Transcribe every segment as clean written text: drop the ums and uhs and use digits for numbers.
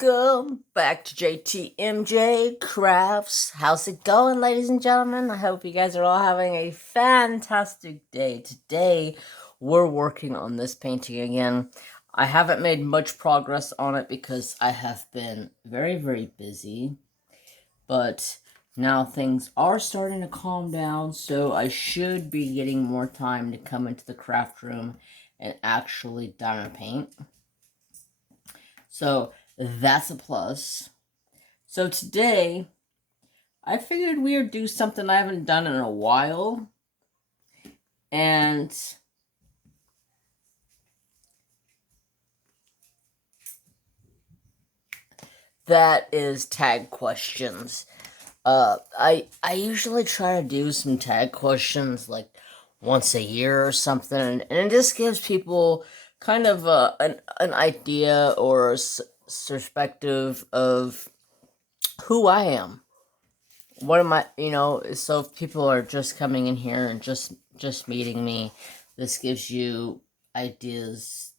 Welcome back to JTMJ Crafts. How's it going, ladies and gentlemen? I hope you guys are all having a fantastic day. Today, we're working on this painting again. I haven't made much progress on it because I have been very, very busy. But now things are starting to calm down, so I should be getting more time to come into the craft room and actually diamond paint. So that's a plus. So today, I figured we would do something I haven't done in a while. And that is tag questions. I usually try to do some tag questions like once a year or something, and it just gives people kind of an idea or a perspective of who I am. What am I, so if people are just coming in here and just meeting me, this gives you ideas,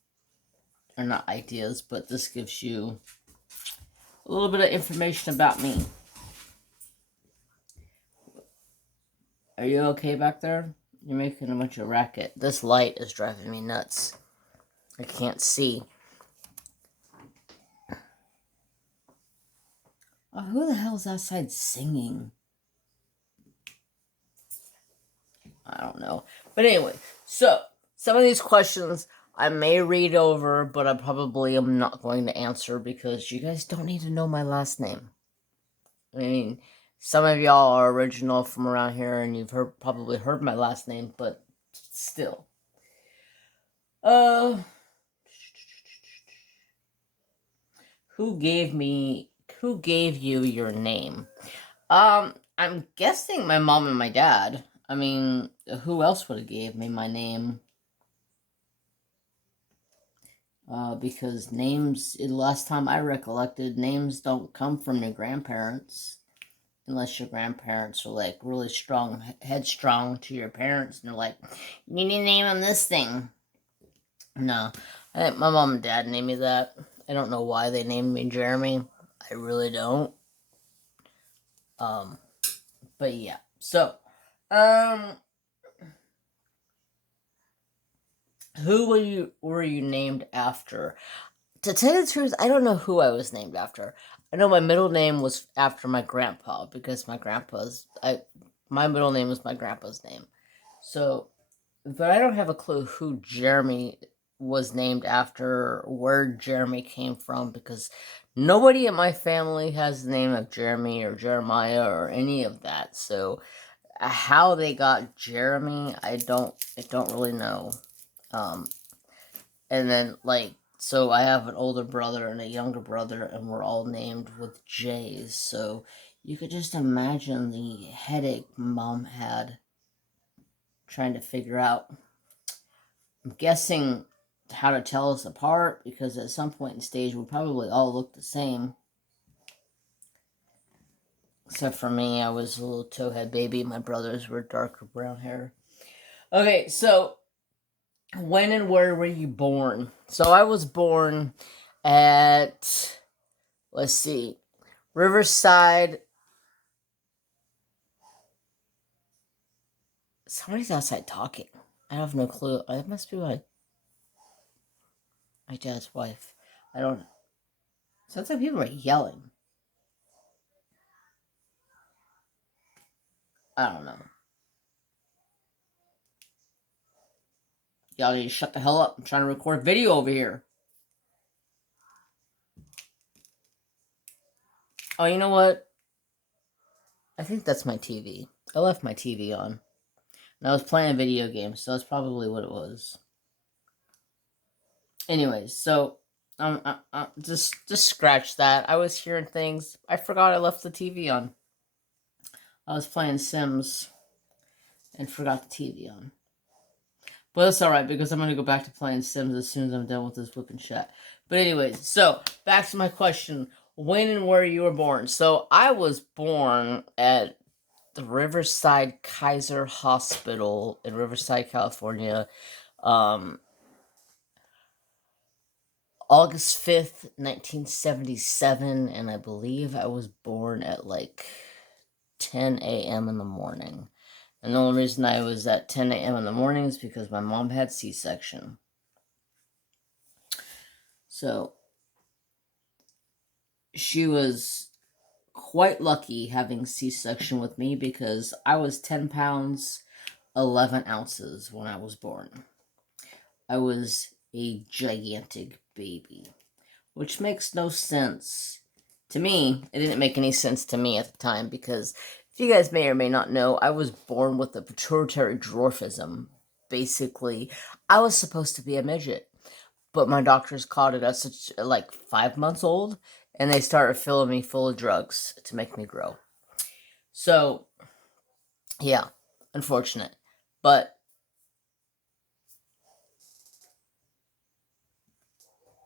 or not ideas, but this gives you a little bit of information about me. Are you okay back there? You're making a bunch of racket. This light is driving me nuts. I can't see. Oh, who the hell is outside singing? I don't know. But anyway, so some of these questions I may read over, but I probably am not going to answer because you guys don't need to know my last name. I mean, some of y'all are original from around here and you've probably heard my last name, but still. Who gave you your name? I'm guessing my mom and my dad. I mean, who else would have gave me my name? Because names, last time I recollected, names don't come from your grandparents. Unless your grandparents are, like, really strong, headstrong to your parents. And they're like, you need to name them this thing. No. I think my mom and dad named me that. I don't know why they named me Jeremy. I really don't. But yeah. So, who were you named after? To tell you the truth, I don't know who I was named after. I know my middle name was after my grandpa because my middle name was my grandpa's name. So, but I don't have a clue who Jeremy was named after, where Jeremy came from, because nobody in my family has the name of Jeremy or Jeremiah or any of that. So, how they got Jeremy, I don't really know. And then, like, so I have an older brother and a younger brother, and we're all named with J's. So you could just imagine the headache Mom had trying to figure out. I'm guessing how to tell us apart, because at some point in the stage we probably all look the same. Except for me, I was a little towhead baby. My brothers were darker brown hair. Okay, so when and where were you born? So I was born at, let's see, Riverside. Somebody's outside talking. I have no clue. It must be my dad's wife. I don't. Sounds like people are yelling. I don't know. Y'all need to shut the hell up. I'm trying to record video over here. Oh, you know what? I think that's my TV. I left my TV on. And I was playing a video game, so that's probably what it was. Anyways, so just scratch that. I was hearing things. I forgot I left the TV on. I was playing Sims and forgot the TV on. But that's alright, because I'm going to go back to playing Sims as soon as I'm done with this whipping shit. But anyways, so, back to my question. When and where you were born. So, I was born at the Riverside Kaiser Hospital in Riverside, California. August 5th, 1977, and I believe I was born at like 10 a.m. in the morning. And the only reason I was at 10 a.m. in the morning is because my mom had C-section. So, she was quite lucky having C-section with me because I was 10 pounds, 11 ounces when I was born. I was a gigantic baby, which makes no sense to me. It didn't make any sense to me at the time because, if you guys may or may not know, I was born with a pituitary dwarfism. Basically, I was supposed to be a midget, but my doctors caught it at such like 5 months old, and they started filling me full of drugs to make me grow. So, yeah, unfortunate. But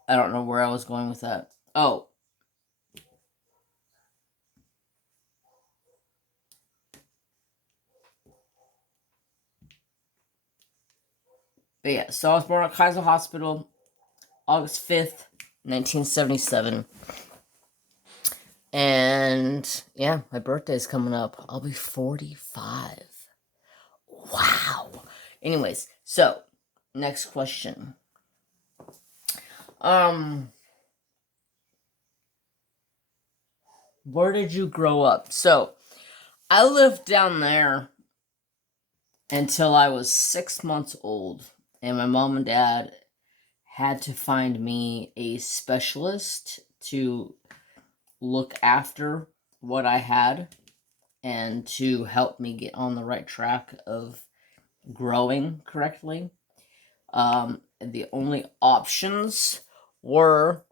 I don't know where I was going with that. Oh. But yeah, so I was born at Kaiser Hospital, August 5th, 1977. And yeah, my birthday's coming up. I'll be 45. Wow. Anyways, so next question. Where did you grow up? So I lived down there until I was 6 months old, and my mom and dad had to find me a specialist to look after what I had and to help me get on the right track of growing correctly. The only options were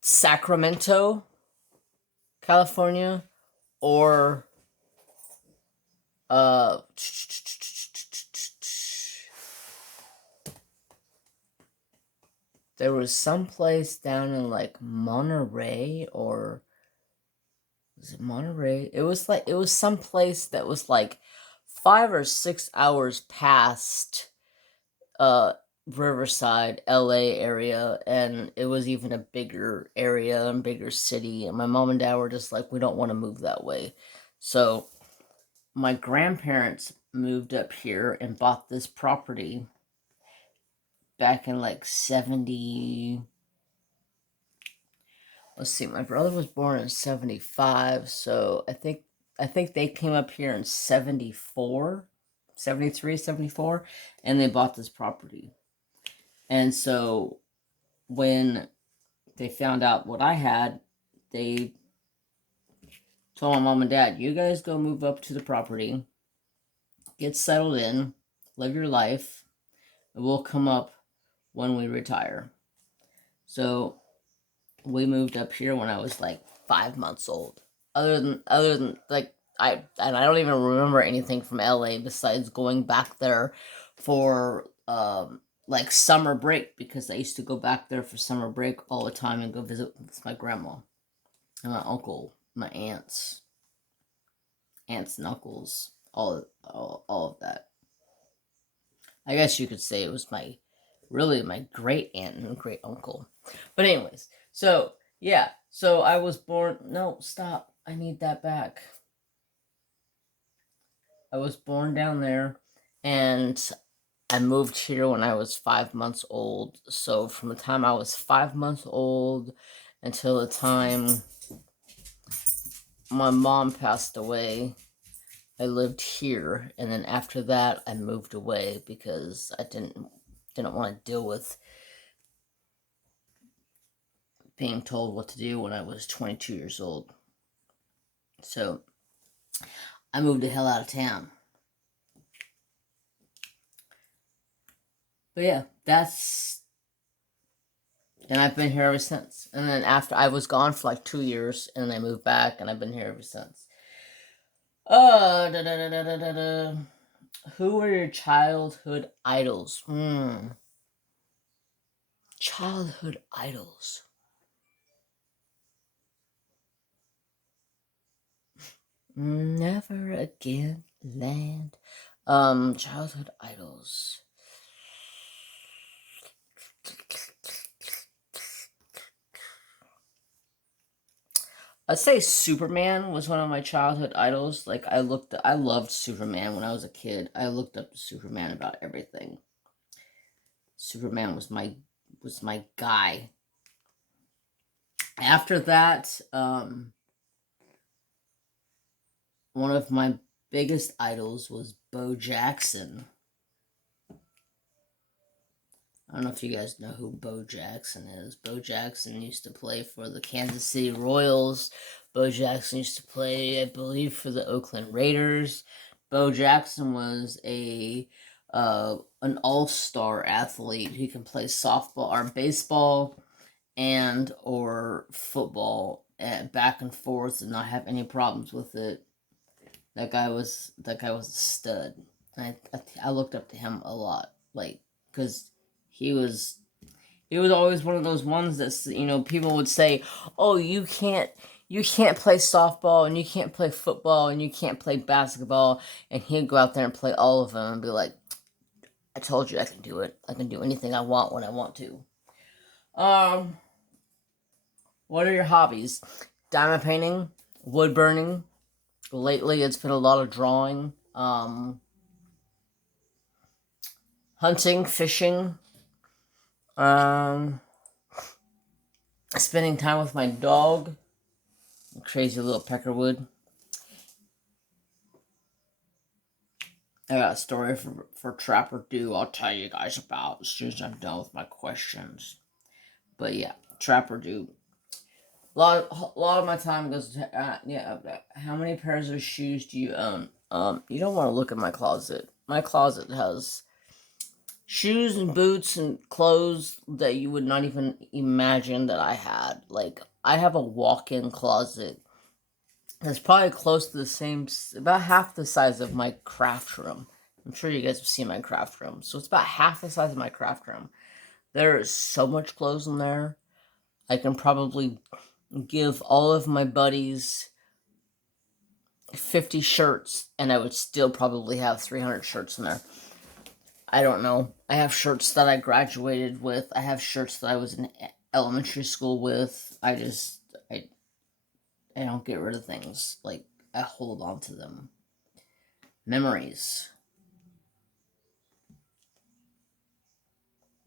Sacramento, California, or there was some place down in like Monterey, or was it Monterey? It was some place that was like 5 or 6 hours past Riverside, LA area, and it was even a bigger area and bigger city, and my mom and dad were just like, we don't want to move that way. So my grandparents moved up here and bought this property back in like 70. Let's see, my brother was born in 75, so I think they came up here in 74, 73, 74, and they bought this property. And so when they found out what I had, they told my mom and dad, you guys go move up to the property, get settled in, live your life, and we'll come up when we retire. So we moved up here when I was like 5 months old. Other than like I don't even remember anything from LA besides going back there for like summer break, because I used to go back there for summer break all the time and go visit with my grandma and my uncle, my aunts and uncles, all of that. I guess you could say it was my great aunt and great uncle. But anyways, so yeah, so I was born. No, stop. I need that back. I was born down there, and I moved here when I was 5 months old. So from the time I was 5 months old until the time my mom passed away, I lived here, and then after that I moved away because I didn't want to deal with being told what to do when I was 22 years old. So I moved the hell out of town. But yeah, and I've been here ever since. And then after I was gone for like 2 years, and then I moved back, and I've been here ever since. Da, da, da, da, da, da. Who were your childhood idols? Childhood idols. Never again land. Childhood idols. I'd say Superman was one of my childhood idols. Like I loved Superman when I was a kid. I looked up to Superman about everything. Superman was my guy. After that, one of my biggest idols was Bo Jackson. I don't know if you guys know who Bo Jackson is. Bo Jackson used to play for the Kansas City Royals. Bo Jackson used to play, I believe, for the Oakland Raiders. Bo Jackson was an all-star athlete. He can play softball or baseball and or football back and forth and not have any problems with it. That guy was a stud. I looked up to him a lot, like, because he was always one of those ones that people would say, "Oh, you can't play softball and you can't play football and you can't play basketball," and he'd go out there and play all of them and be like, "I told you I can do it. I can do anything I want when I want to." What are your hobbies? Diamond painting, wood burning. Lately, it's been a lot of drawing. Hunting, fishing, spending time with my dog, crazy little Peckerwood. I got a story for Trapper Do I'll tell you guys about as soon as I'm done with my questions. But yeah, Trapper Do. A lot of my time goes to, how many pairs of shoes do you own? You don't want to look at my closet. My closet has shoes and boots and clothes that you would not even imagine that I had. Like, I have a walk-in closet that's probably close to the same, about half the size of my craft room. I'm sure you guys have seen my craft room. So it's about half the size of my craft room. There is so much clothes in there. I can probably give all of my buddies 50 shirts, and I would still probably have 300 shirts in there. I don't know. I have shirts that I graduated with. I have shirts that I was in elementary school with. I don't get rid of things. Like, I hold on to them. Memories.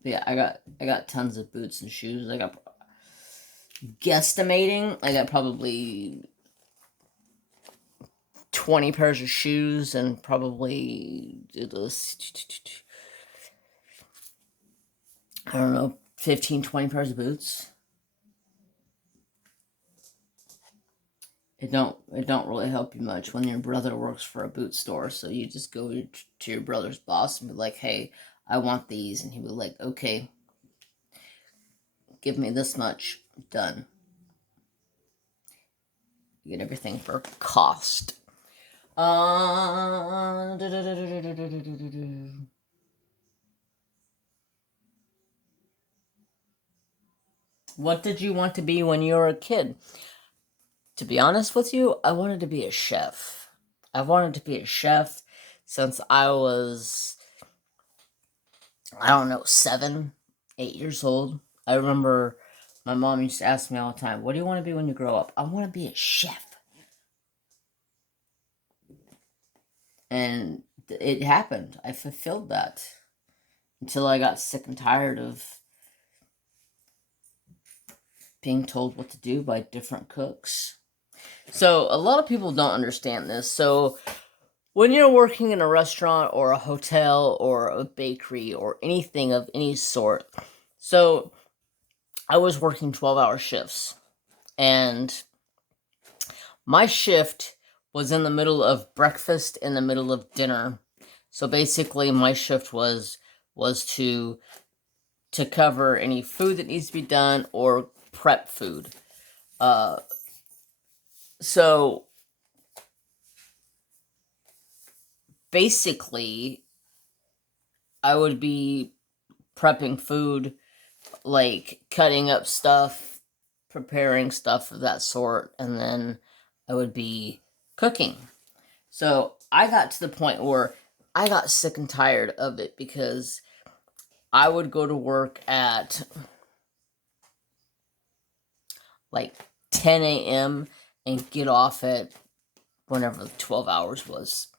But yeah, I got tons of boots and shoes. I got probably 20 pairs of shoes and probably I don't know, 15, 20 pairs of boots. It don't really help you much when your brother works for a boot store. So you just go to your brother's boss and be like, "Hey, I want these," and he'll be like, "Okay, give me this much." Done. You get everything for cost. What did you want to be when you were a kid? To be honest with you, I wanted to be a chef. I wanted to be a chef since I was, I don't know, 7, 8 years old. I remember my mom used to ask me all the time, "What do you want to be when you grow up?" "I want to be a chef." And it happened. I fulfilled that until I got sick and tired of being told what to do by different cooks. So a lot of people don't understand this. So when you're working in a restaurant or a hotel or a bakery or anything of any sort, so I was working 12-hour shifts, and my shift was in the middle of breakfast, in the middle of dinner. So basically my shift was to cover any food that needs to be done or prep food. So basically I would be prepping food, like cutting up stuff, preparing stuff of that sort, and then I would be cooking. So I got to the point where I got sick and tired of it because I would go to work at like 10 a.m. and get off at whenever the 12 hours was.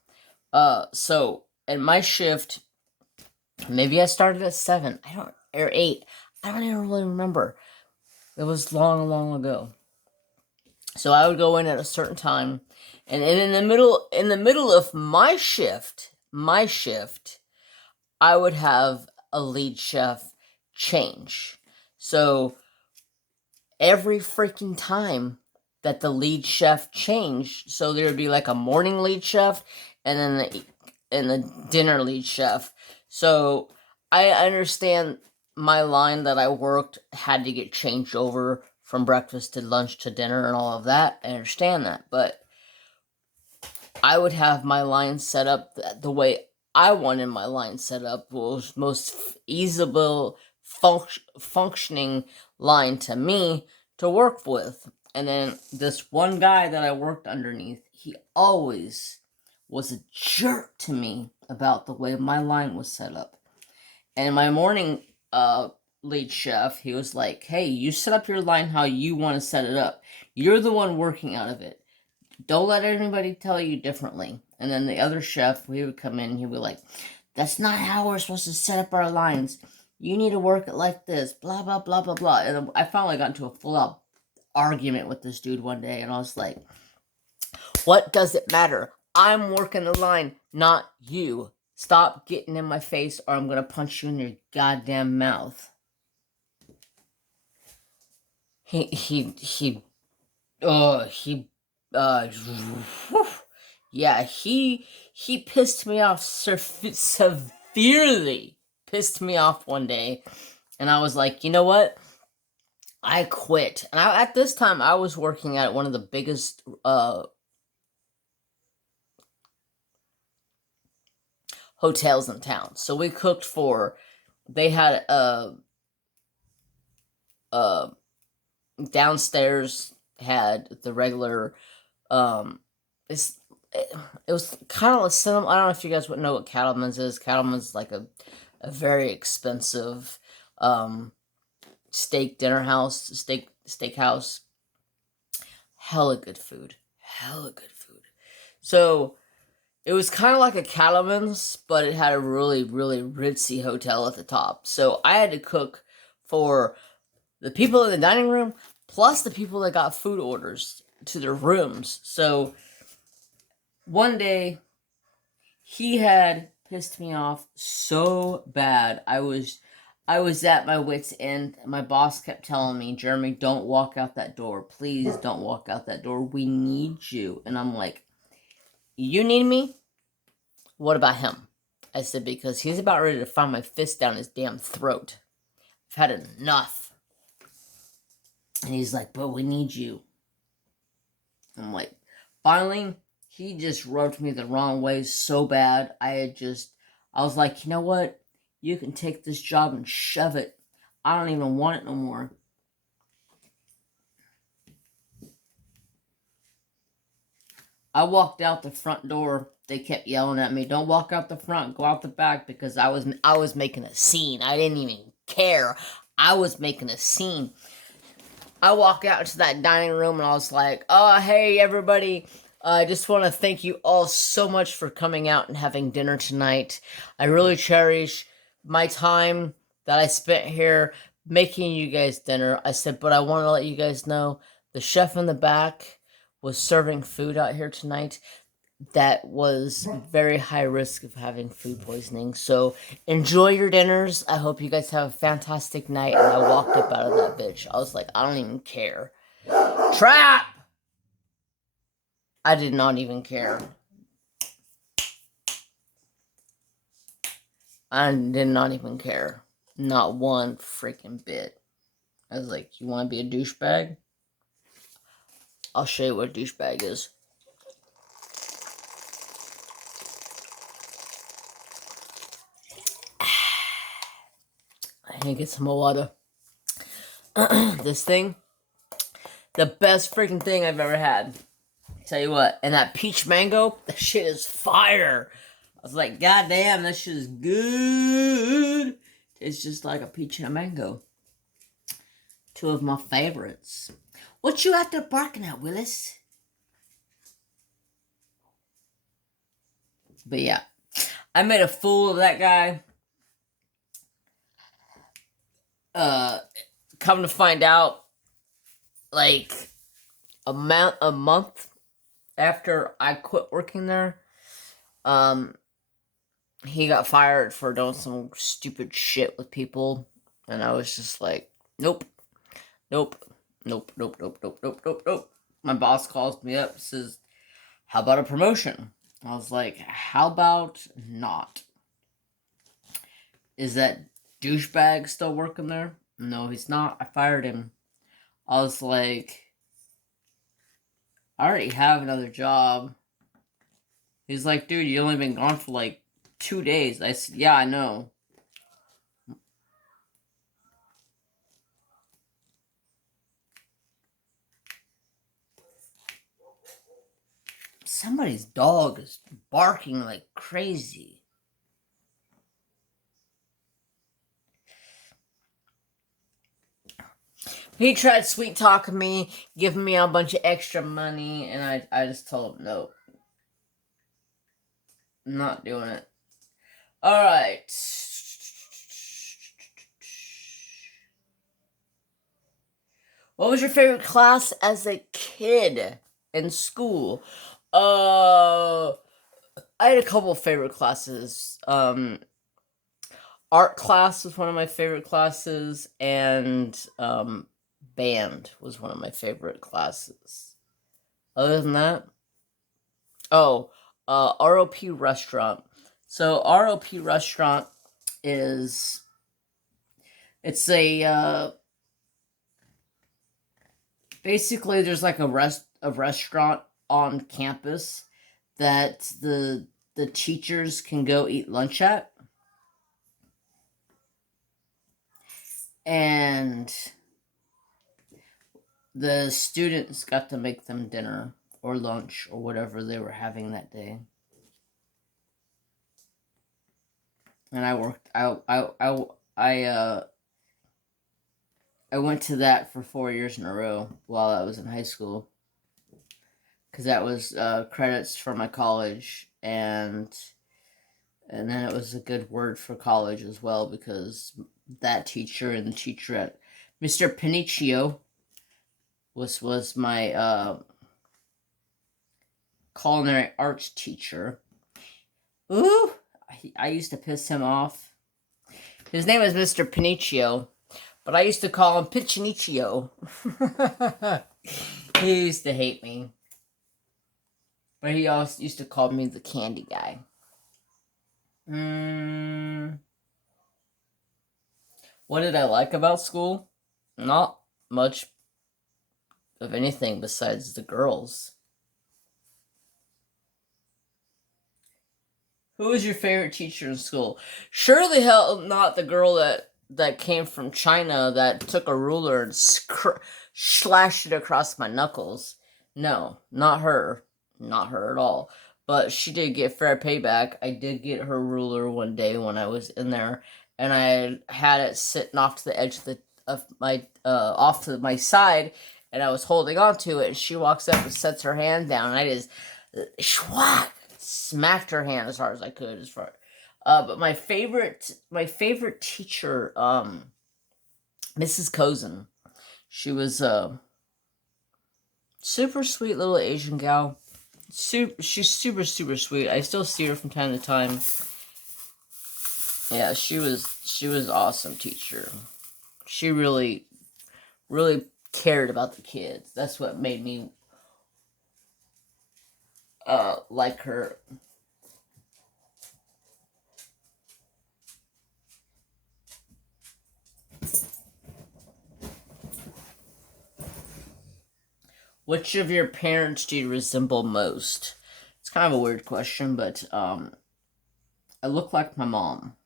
So at my shift, maybe I started at 7, or 8. I don't even really remember. It was long, long ago. So I would go in at a certain time, and in the middle of my shift, I would have a lead chef change. So every freaking time that the lead chef changed, so there would be like a morning lead chef and then the dinner lead chef. So I understand my line that I worked had to get changed over from breakfast to lunch to dinner and all of that. I understand that, but I would have my line set up the way I wanted my line set up, was most easable functioning line to me to work with. And then this one guy that I worked underneath, he always was a jerk to me about the way my line was set up. And my morning lead chef, he was like, hey, you set up your line how you want to set it up. You're the one working out of it. Don't let anybody tell you differently. And then the other chef, he would come in and he would be like, that's not how we're supposed to set up our lines. You need to work it like this, blah, blah, blah, blah, blah. And I finally got into a full-out argument with this dude one day, and I was like, what does it matter? I'm working the line, not you. Stop getting in my face or I'm going to punch you in your goddamn mouth. Yeah, he pissed me off severely. Pissed me off one day, and I was like, you know what? I quit. And at this time, I was working at one of the biggest hotels in town. So we cooked for. They had downstairs had the regular it was kind of similar. I don't know if you guys would know what Cattleman's is. Cattleman's like a very expensive steakhouse. Hella good food. So it was kind of like a Cattleman's, but it had a really, really ritzy hotel at the top. So I had to cook for the people in the dining room, plus the people that got food orders to their rooms. So one day, he had pissed me off so bad. I was at my wit's end. My boss kept telling me, Jeremy, don't walk out that door. Please don't walk out that door. We need you. And I'm like, you need me? What about him? I said, because he's about ready to find my fist down his damn throat. I've had enough. And he's like, but we need you. I'm like, finally, he just rubbed me the wrong way so bad. I was like, you know what? You can take this job and shove it. I don't even want it no more. I walked out the front door. They kept yelling at me, don't walk out the front, go out the back, because I was making a scene. I didn't even care. I was making a scene. I walked out into that dining room and I was like, oh, hey, everybody. I just want to thank you all so much for coming out and having dinner tonight. I really cherish my time that I spent here making you guys dinner. I said, but I want to let you guys know the chef in the back was serving food out here tonight that was very high risk of having food poisoning. So enjoy your dinners. I hope you guys have a fantastic night. And I walked up out of that bitch. I was like, I don't even care. Trap! I did not even care. I did not even care. Not one freaking bit. I was like, you want to be a douchebag? I'll show you what a douchebag is. I need to get some more water. This thing, the best freaking thing I've ever had. Tell you what, and that peach mango, that shit is fire. I was like, God damn, that shit is good. It's just like a peach and a mango. Two of my favorites. What you out there barking at, Willis? But yeah, I made a fool of that guy. Come to find out, like a month after I quit working there, he got fired for doing some stupid shit with people, and I was just like, nope, nope, nope, nope, nope, nope, nope, nope, nope. My boss calls me up, says, how about a promotion? I was like, how about not? Is that douchebag still working there? No, he's not. I fired him. I was like, I already have another job. He's like, dude, you only been gone for like 2 days. I said, yeah, I know. Somebody's dog is barking like crazy. He tried sweet talking me, giving me a bunch of extra money, and I just told him, no. I'm not doing it. Alright. What was your favorite class as a kid in school? I had a couple of favorite classes. Art class was one of my favorite classes, and band was one of my favorite classes. Other than that, ROP restaurant. So ROP restaurant is, it's a basically there's like a restaurant on campus that the teachers can go eat lunch at. And the students got to make them dinner or lunch or whatever they were having that day. And I worked. I went to that for 4 years in a row while I was in high school, because that was credits for my college, and then it was a good word for college as well, because that teacher and the teacher at Mr. Paniccio was my culinary arts teacher. Ooh, I used to piss him off. His name was Mr. Paniccio, but I used to call him Picciniccio. He used to hate me. But he also used to call me the candy guy. What did I like about school? Not much of anything besides the girls. Who was your favorite teacher in school? Surely hell not the girl that came from China that took a ruler and slashed it across my knuckles. No, not her. Not her at all. But she did get fair payback. I did get her ruler one day when I was in there, and I had it sitting off to the edge of my off to my side, and I was holding on to it, and she walks up and sets her hand down, and I just schwack, smacked her hand as hard as I could. But my favorite teacher, Mrs. Cozen. She was a super sweet little Asian gal. She's super sweet. I still see her from time to time. Yeah, she was awesome teacher. She really cared about the kids. That's what made me like her. Which of your parents do you resemble most? It's kind of a weird question, but I look like my mom.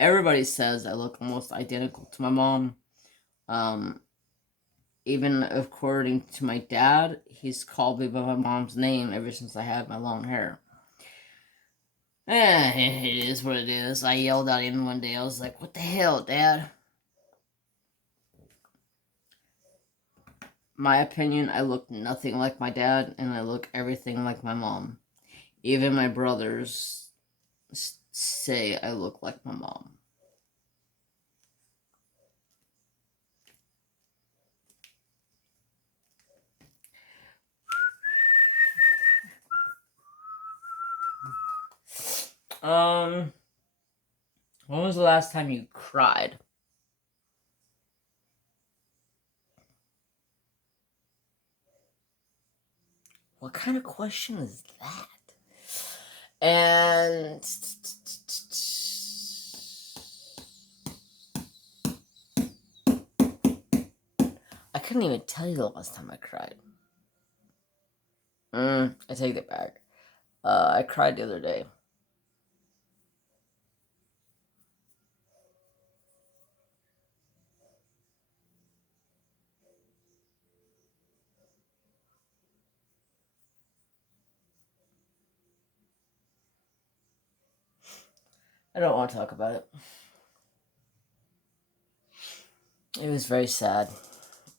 Everybody says I look almost identical to my mom. Even according to my dad, he's called me by my mom's name ever since I had my long hair. It is what it is. I yelled at him one day. I was like, what the hell, Dad? my opinion, I look nothing like my dad, and I look everything like my mom. Even my brothers say I look like my mom. When was the last time you cried? What kind of question is that? And I couldn't even tell you the last time I cried. I take it back. I cried the other day. I don't want to talk about it. It was very sad.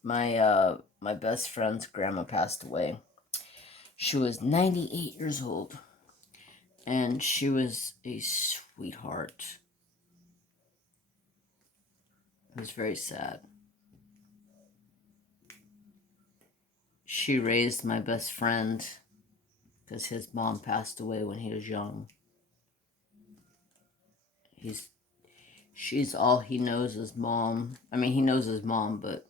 My best friend's grandma passed away. She was 98 years old, and she was a sweetheart. It was very sad. She raised my best friend because his mom passed away when he was young. She's all he knows is mom. I mean, he knows his mom, but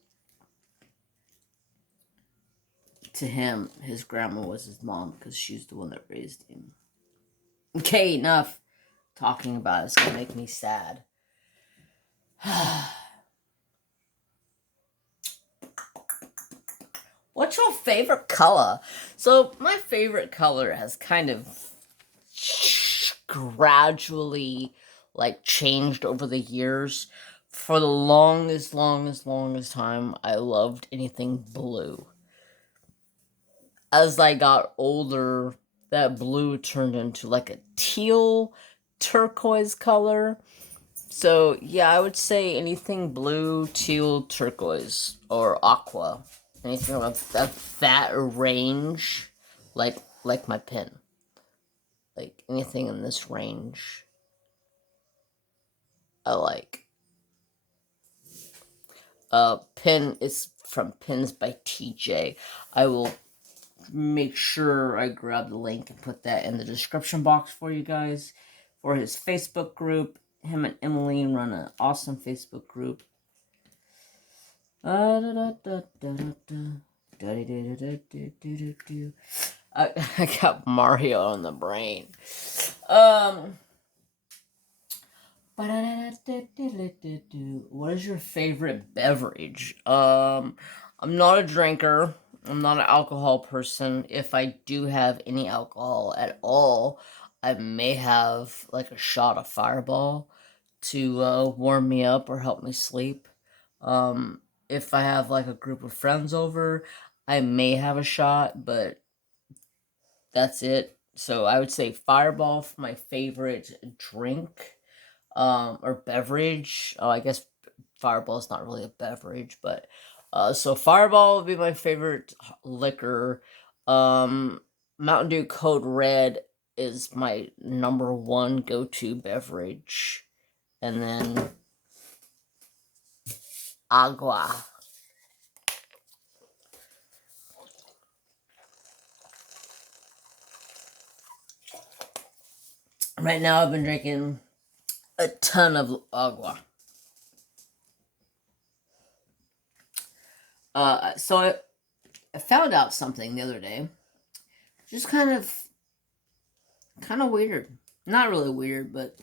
to him, his grandma was his mom because she's the one that raised him. Okay, enough talking about it. It's gonna make me sad. What's your favorite color? So my favorite color has kind of gradually changed over the years. For the longest time, I loved anything blue. As I got older, that blue turned into like a teal turquoise color. So yeah, I would say anything blue, teal, turquoise, or aqua. Anything around that range, like my pen. Like anything in this range, I like. Pen is from Pins by TJ. I will make sure I grab the link and put that in the description box for you guys. For his Facebook group, him and Emily run an awesome Facebook group. I got Mario on the brain. What is your favorite beverage? I'm not a drinker. I'm not an alcohol person. If I do have any alcohol at all, I may have like a shot of Fireball to warm me up or help me sleep. If I have like a group of friends over, I may have a shot, but that's it. So I would say Fireball for my favorite drink, or beverage. Oh, I guess Fireball is not really a beverage, but so Fireball would be my favorite liquor. Mountain Dew Code Red is my number one go-to beverage, and then agua. Right now, I've been drinking a ton of agua. So I found out something the other day. Just kind of weird. Not really weird, but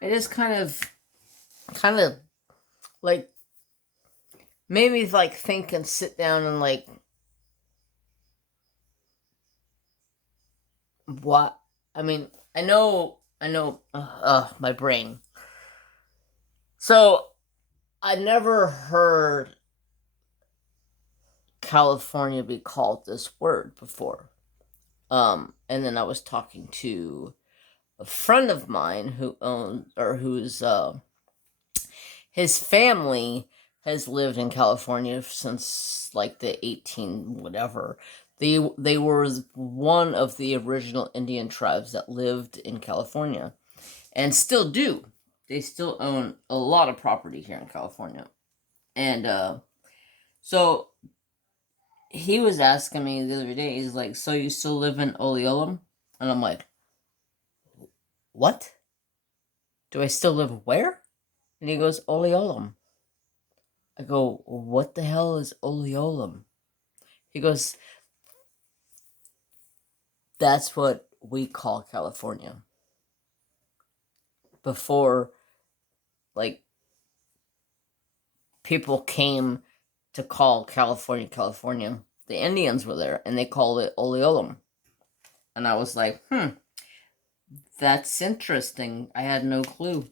it is kind of like made me like think and sit down and like what I mean. I know. My brain. So I never heard California be called this word before. And then I was talking to a friend of mine who owns, or who's his family has lived in California since like the 18 whatever. They were one of the original Indian tribes that lived in California and still do. They still own a lot of property here in California. And so he was asking me the other day, he's like, "So you still live in Oleolum?" And I'm like, "What? Do I still live where?" And he goes, "Oleolum." I go, "What the hell is Oleolum?" He goes, "That's what we call California." Before, like, people came to call California, California, the Indians were there, and they called it Oleolum. And I was like, that's interesting. I had no clue.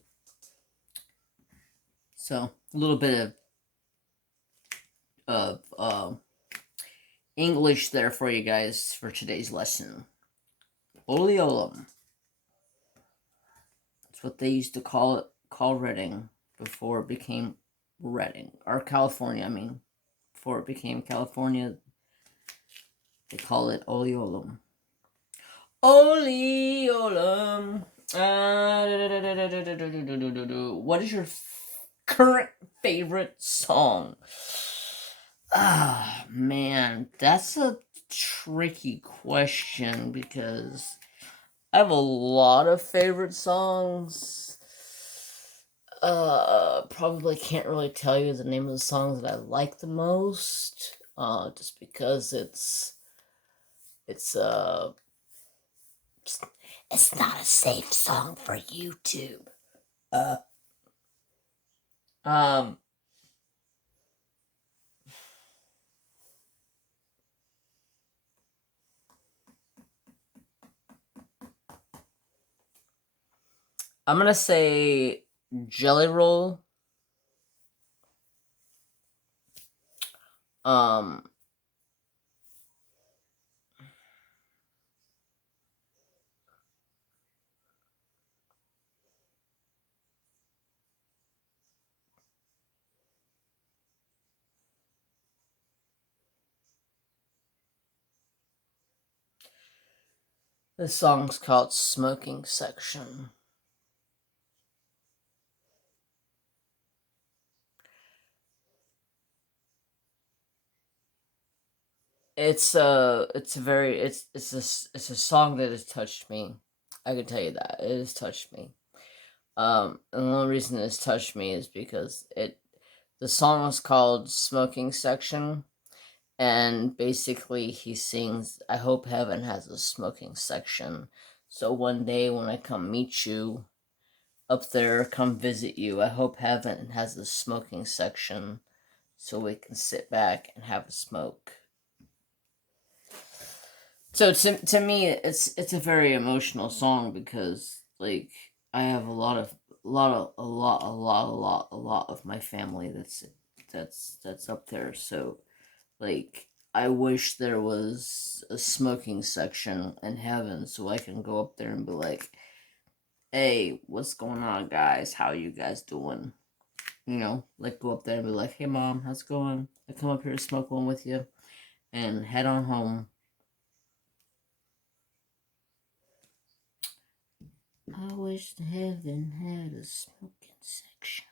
So, a little bit of English there for you guys for today's lesson. Oleolum. That's what they used to call Redding before it became Redding. Or California, I mean. Before it became California, they call it Oleolum. Oleolum. What is your current favorite song? Ah, man, that's a tricky question because I have a lot of favorite songs. Probably can't really tell you the name of the songs that I like the most. Just because it's not a safe song for YouTube. Um, I'm gonna say Jelly Roll. Um, this song's called Smoking Section. It's a song that has touched me. I can tell you that it has touched me. And the only reason it's touched me is because the song is called Smoking Section, and basically he sings, "I hope heaven has a smoking section, so one day when I come meet you up there, come visit you, I hope heaven has a smoking section, so we can sit back and have a smoke." So to me, it's a very emotional song because like I have a lot of my family that's up there. So like I wish there was a smoking section in heaven so I can go up there and be like, "Hey, what's going on, guys? How you guys doing?" Like go up there and be like, "Hey, mom, how's it going? I come up here to smoke one with you and head on home." I wish heaven had a smoking section.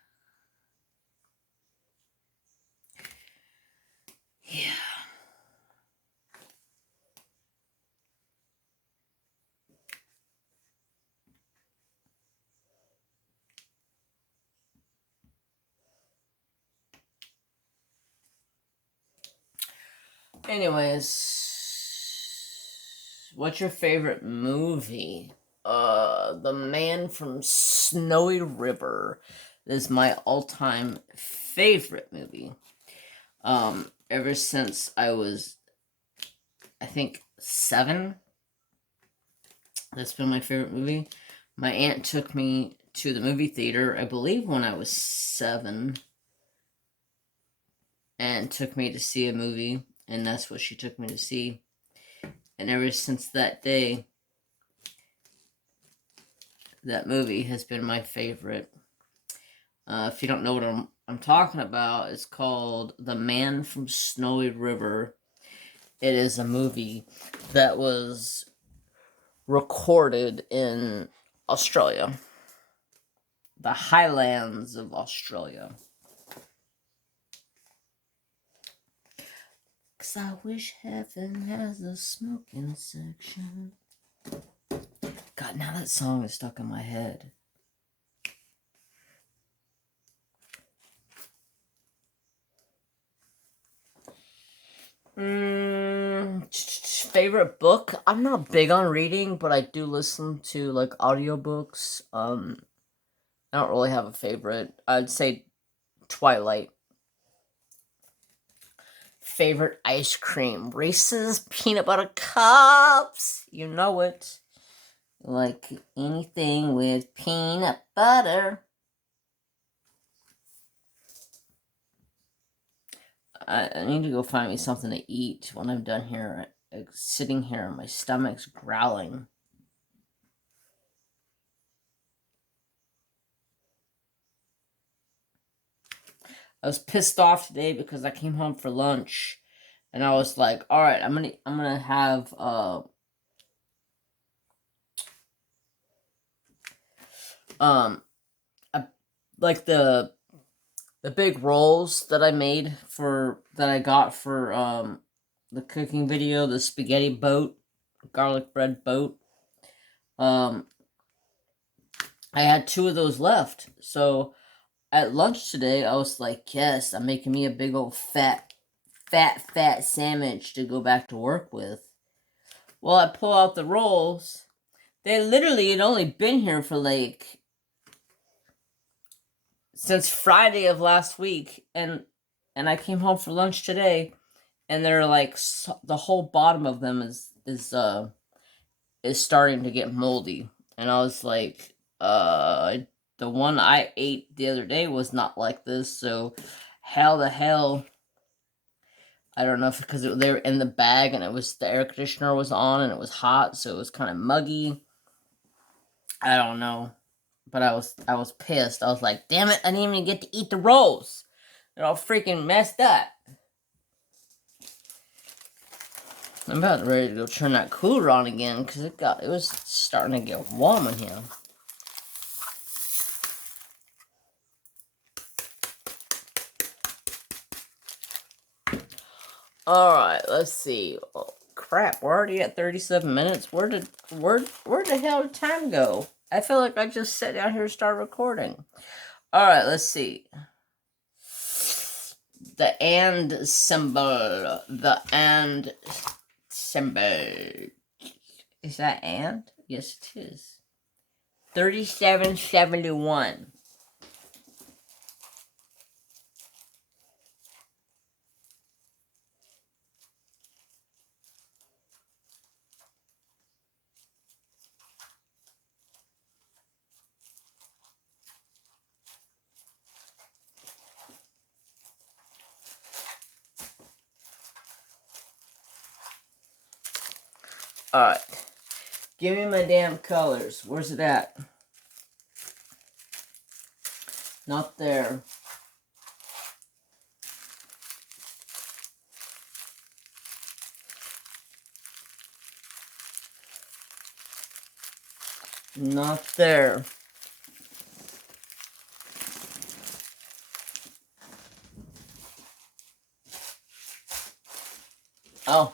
Yeah. Anyways, what's your favorite movie? The Man from Snowy River is my all-time favorite movie. Ever since I was, I think, 7, that's been my favorite movie. My aunt took me to the movie theater, I believe, when I was 7, and took me to see a movie, and that's what she took me to see. And ever since that day, that movie has been my favorite. If you don't know I'm talking about is called The Man from Snowy River. It is a movie that was recorded in Australia. The Highlands of Australia. 'Cause I wish heaven has a smoking section. God, now that song is stuck in my head. Favorite book? I'm not big on reading, but I do listen to like audiobooks. I don't really have a favorite. I'd say Twilight. Favorite ice cream? Reese's peanut butter cups. You know it. Like anything with peanut butter. I need to go find me something to eat when I'm done here. Sitting here, my stomach's growling. I was pissed off today because I came home for lunch, and I was like, "All right, I'm gonna have um like the big rolls that I got for the cooking video, the spaghetti boat, garlic bread boat. I had 2 of those left, so at lunch today I was like, yes, I'm making me a big old fat sandwich to go back to work with. Well, I pull out the rolls. They literally had only been here for like since Friday of last week, and I came home for lunch today, and they're like the whole bottom of them is starting to get moldy, and I was like, the one I ate the other day was not like this, so how the hell. I don't know if because they were in the bag and the air conditioner was on and it was hot, so it was kind of muggy. I don't know. But I was pissed. I was like, damn it, I didn't even get to eat the rolls. They're all freaking messed up. I'm about ready to go turn that cooler on again because it was starting to get warm in here. Alright, let's see. Oh, crap, we're already at 37 minutes. Where the hell did time go? I feel like I just sat down here and started recording. Alright, let's see. The and symbol. The and symbol. Is that and? Yes, it is. 3771. Alright. Give me my damn colors. Where's it at? Not there. Not there. Oh,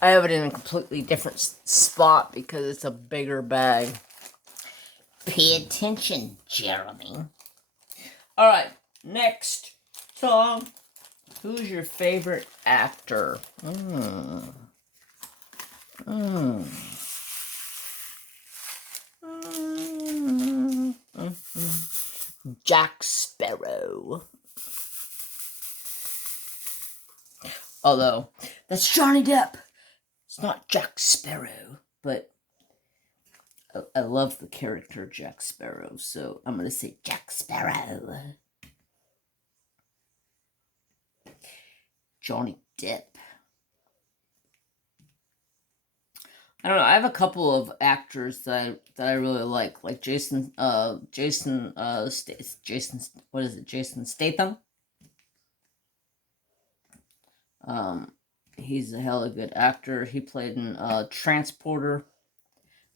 I have it in a completely different spot because it's a bigger bag. Pay attention, Jeremy. Alright, next song. Who's your favorite actor? Jack Sparrow. Although, that's Johnny Depp. It's not Jack Sparrow, but I love the character Jack Sparrow, so I'm going to say Jack Sparrow. Johnny Depp. I don't know. I have a couple of actors that I really like Jason. Jason. What is it? Jason Statham. Um, he's a hella good actor. He played in Transporter.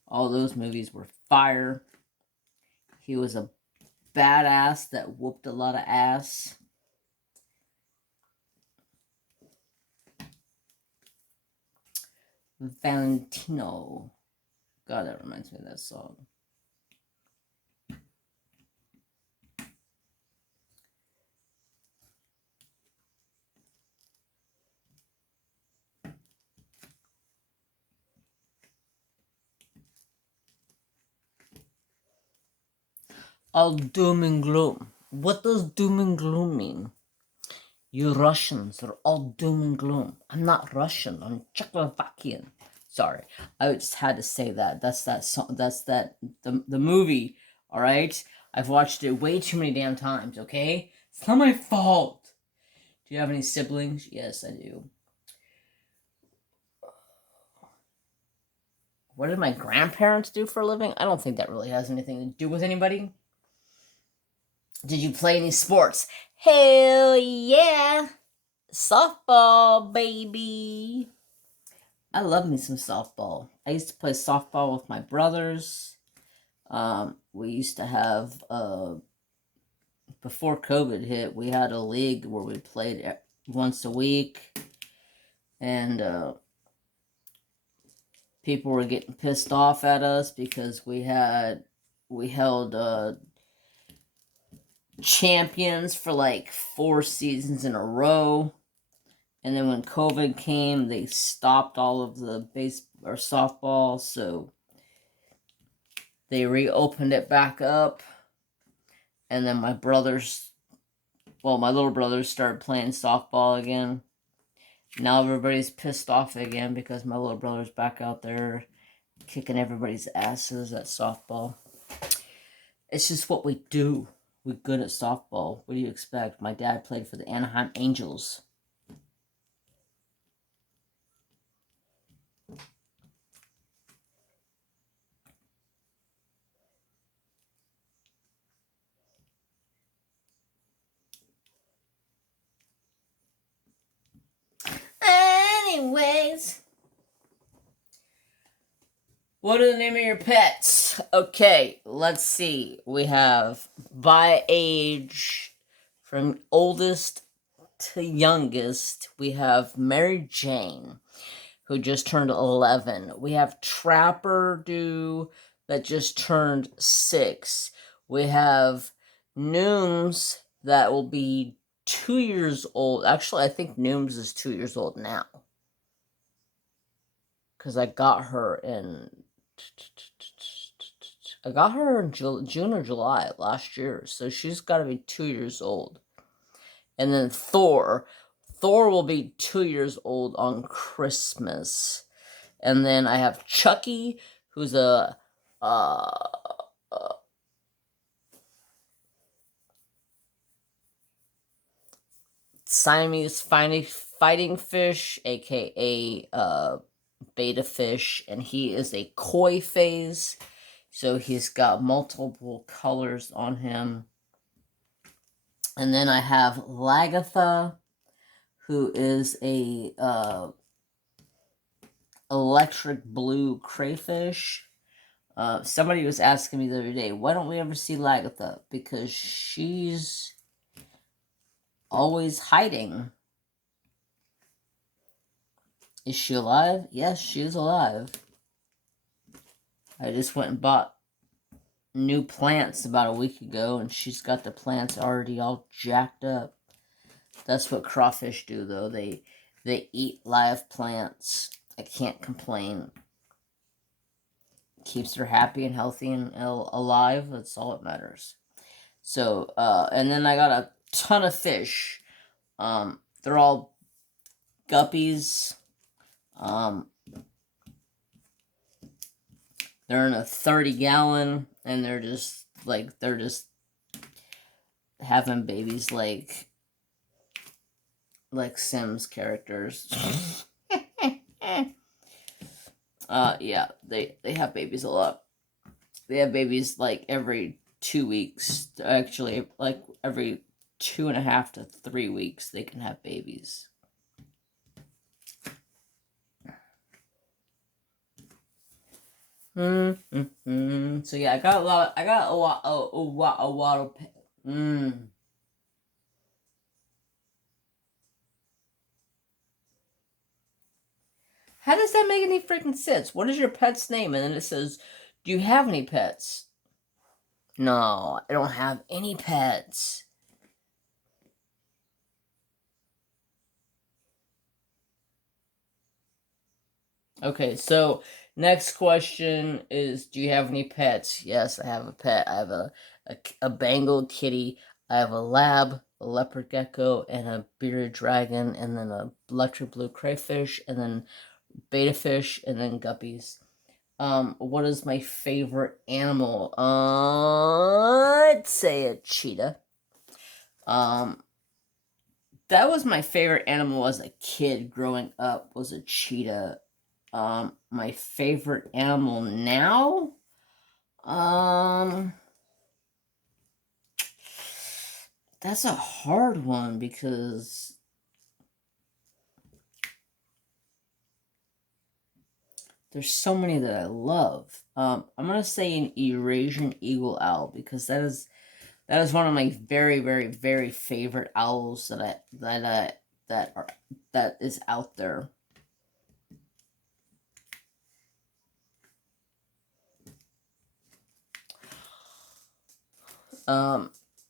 All those movies were fire. He was a badass that whooped a lot of ass. Valentino. God, that reminds me of that song. All doom and gloom. What does doom and gloom mean? You Russians are all doom and gloom. I'm not Russian. I'm Czechoslovakian. Sorry, I just had to say that. That's that song. That's that the movie. All right, I've watched it way too many damn times. Okay, it's not my fault. Do you have any siblings? Yes, I do. What did my grandparents do for a living? I don't think that really has anything to do with anybody. Did you play any sports? Hell yeah! Softball, baby! I love me some softball. I used to play softball with my brothers. We used to have, before COVID hit, we had a league where we played once a week. And people were getting pissed off at us because we held champions for like 4 seasons in a row. And then when COVID came, they stopped all of the base or softball, so they reopened it back up. And then my little brothers started playing softball again. Now everybody's pissed off again because my little brother's back out there kicking everybody's asses at softball. It's just what we do. We're good at softball. What do you expect? My dad played for the Anaheim Angels. Anyways, what are the name of your pets? Okay, let's see. We have by age from oldest to youngest. We have Mary Jane, who just turned 11. We have Trapper Do that just turned 6. We have Nooms that will be 2 years old. Actually, I think Nooms is 2 years old now. Because I got her in June or July last year. So she's got to be 2 years old. And then Thor will be 2 years old on Christmas. And then I have Chucky, who's a Siamese fighting fish, aka beta fish, and he is a koi phase, so he's got multiple colors on him. And then I have Lagatha, who is a electric blue crayfish. Somebody was asking me the other day, why don't we ever see Lagatha? Because she's always hiding. Is she alive? Yes, she is alive. I just went and bought new plants about a week ago, and she's got the plants already all jacked up. That's what crawfish do, though. They eat live plants. I can't complain. Keeps her happy and healthy and alive. That's all that matters. So, and then I got a ton of fish. They're all guppies. They're in a 30-gallon, and they're just having babies like Sims characters. Yeah, they have babies a lot. They have babies like every 2 weeks. Actually, like every 2.5 to 3 weeks, they can have babies. So yeah, I got a lot. I got a lot. A lot of. How does that make any freaking sense? What is your pet's name? And then it says, "Do you have any pets?" No, I don't have any pets. Okay, so next question is, do you have any pets? Yes, I have a pet. I have a Bengal kitty. I have a lab, a leopard gecko, and a bearded dragon, and then a electric blue crayfish, and then betta fish, and then guppies. What is my favorite animal? I'd say a cheetah. That was my favorite animal as a kid growing up, was a cheetah. My favorite animal now? That's a hard one because there's so many that I love. I'm gonna say an Eurasian eagle owl because that is one of my very, very, very favorite owls that is out there.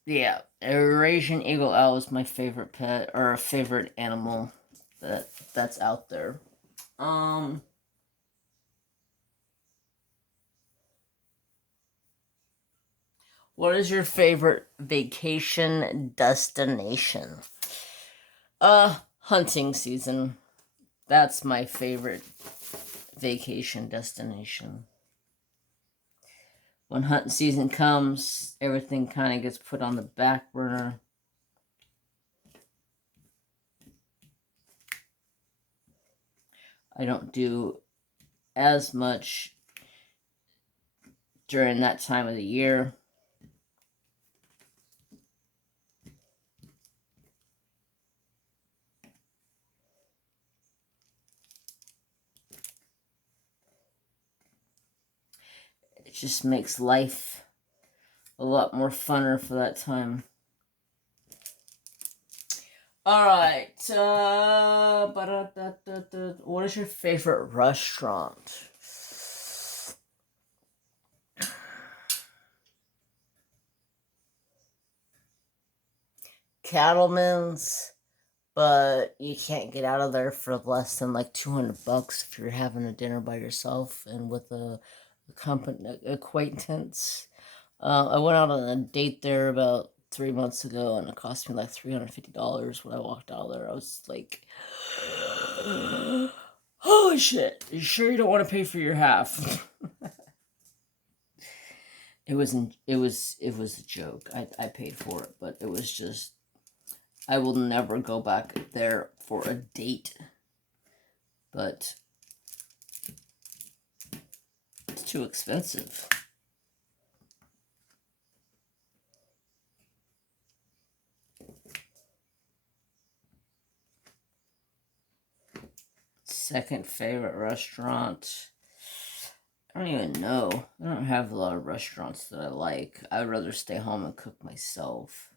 Yeah, Eurasian eagle owl is my favorite pet or a favorite animal that's out there. What is your favorite vacation destination? Hunting season. That's my favorite vacation destination. When hunting season comes, everything kind of gets put on the back burner. I don't do as much during that time of the year. It just makes life a lot more funner for that time. Alright, what is your favorite restaurant? Cattleman's, but you can't get out of there for less than like $200 if you're having a dinner by yourself and with a company acquaintance. I went out on a date there about 3 months ago, and it cost me like $350 when I walked out of there. I was like, "Holy shit! You sure you don't want to pay for your half?" It was a joke. I paid for it, but it was just, I will never go back there for a date. But it's too expensive. Second favorite restaurant. I don't even know. I don't have a lot of restaurants that I like. I'd rather stay home and cook myself.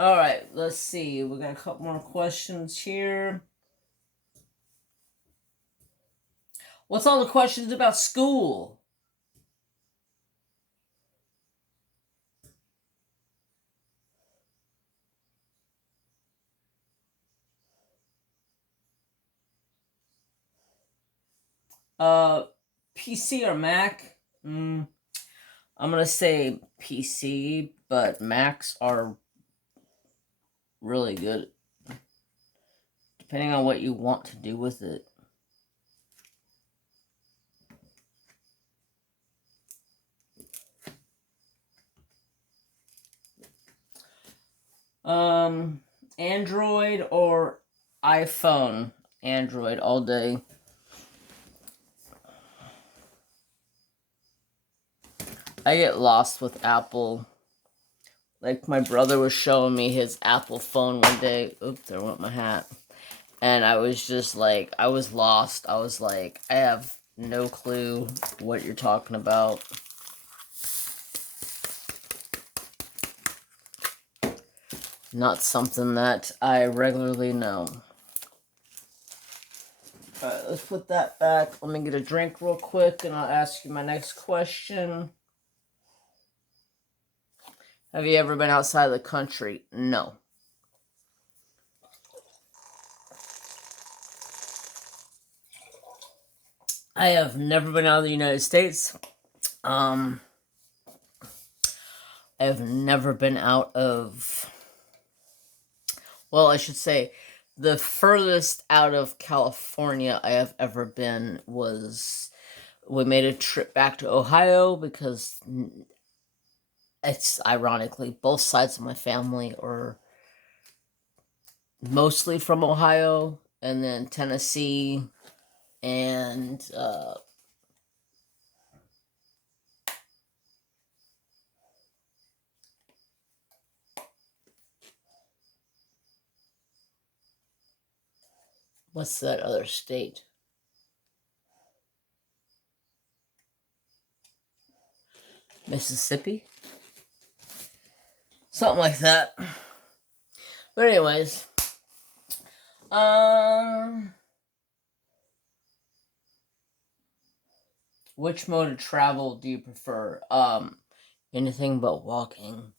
Alright, let's see. We got a couple more questions here. What's all the questions about school? PC or Mac? I'm gonna say PC, but Macs are really good depending on what you want to do with it. Android or iPhone? Android all day. I get lost with Apple. Like, my brother was showing me his Apple phone one day. Oops, there went my hat. And I was just like, I was lost. I was like, I have no clue what you're talking about. Not something that I regularly know. Alright, let's put that back. Let me get a drink real quick and I'll ask you my next question. Have you ever been outside of the country? No. I have never been out of the United States. I have never been out of... Well, I should say, the furthest out of California I have ever been was... We made a trip back to Ohio because it's ironically both sides of my family are mostly from Ohio, and then Tennessee, and what's that other state? Mississippi? Something like that. But anyways, which mode of travel do you prefer? Anything but walking.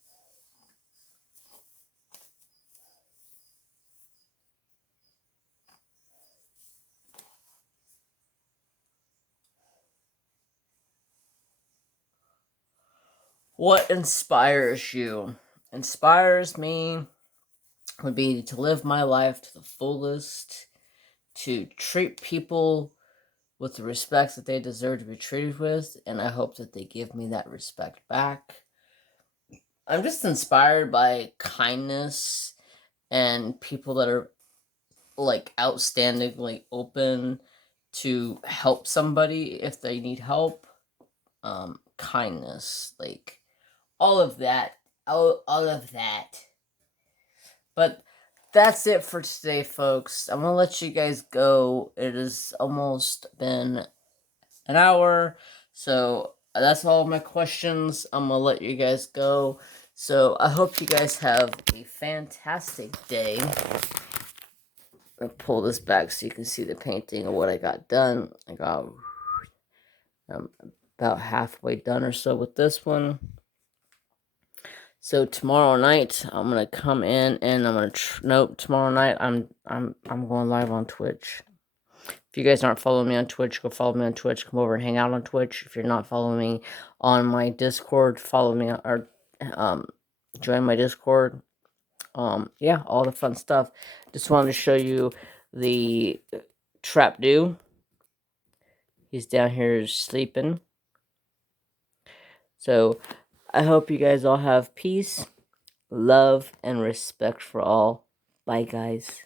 What inspires you? Inspires me would be to live my life to the fullest, to treat people with the respect that they deserve to be treated with, and I hope that they give me that respect back. I'm just inspired by kindness and people that are like outstandingly open to help somebody if they need help. Kindness, like all of that. All of that. But that's it for today, folks. I'm gonna let you guys go. It has almost been an hour, so that's all my questions. I'm gonna let you guys go. So I hope you guys have a fantastic day. I'm gonna pull this back so you can see the painting of what I got done. I got about halfway done or so with this one. So tomorrow night I'm gonna come in and I'm gonna tomorrow night I'm going live on Twitch. If you guys aren't following me on Twitch, go follow me on Twitch. Come over and hang out on Twitch. If you're not following me on my Discord, follow me or join my Discord. Yeah, all the fun stuff. Just wanted to show you the trap dude. He's down here sleeping. So I hope you guys all have peace, love, and respect for all. Bye, guys.